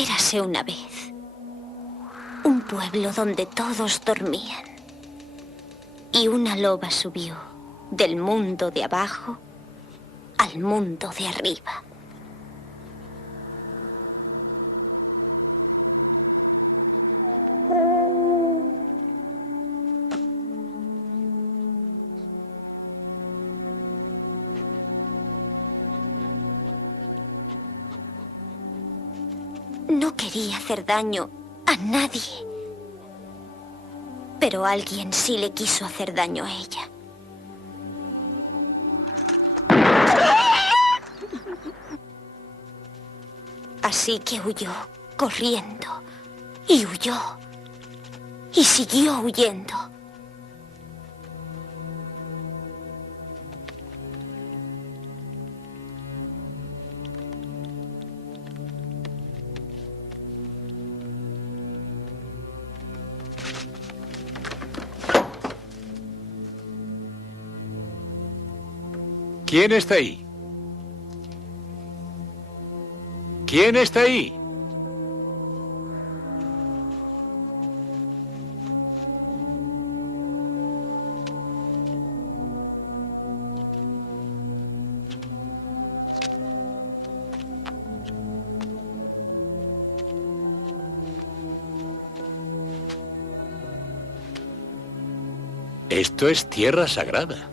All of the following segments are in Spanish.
Érase una vez un pueblo donde todos dormían. Y una loba subió del mundo de abajo al mundo de arriba. No quería hacer daño a nadie. Pero alguien sí le quiso hacer daño a ella. Así que huyó, corriendo. Y huyó. Y siguió huyendo. ¿Quién está ahí? ¿Quién está ahí? Esto es tierra sagrada.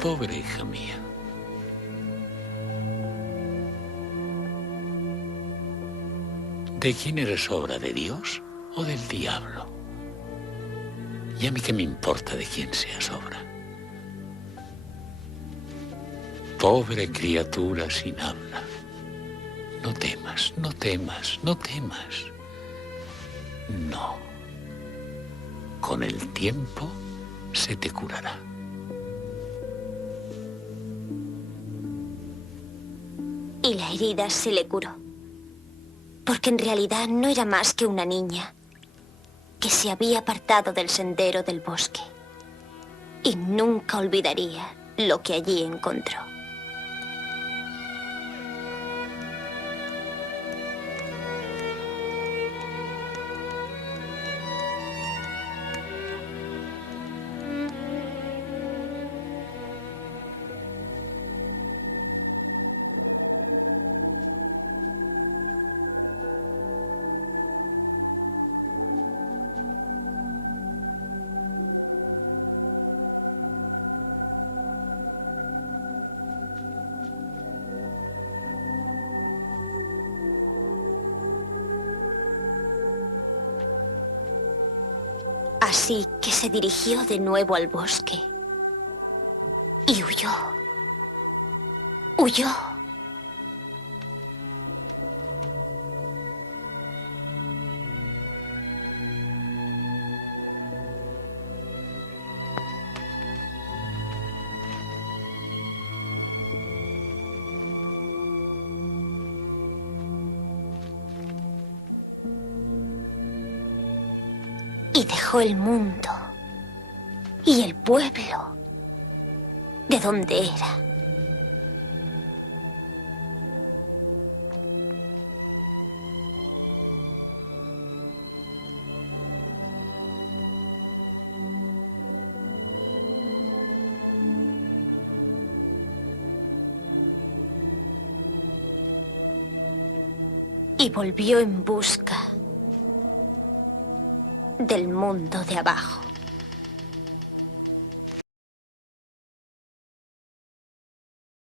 Pobre hija mía. ¿De quién eres obra? ¿De Dios o del diablo? ¿Y a mí qué me importa de quién seas obra? Pobre criatura sin habla. No temas, no temas, no temas. No. Con el tiempo se te curará. Y la herida se le curó. Porque en realidad no era más que una niña que se había apartado del sendero del bosque. Y nunca olvidaría lo que allí encontró. Así que se dirigió de nuevo al bosque. Y huyó. Huyó. Y dejó el mundo y el pueblo de donde era. Y volvió en busca del mundo de abajo.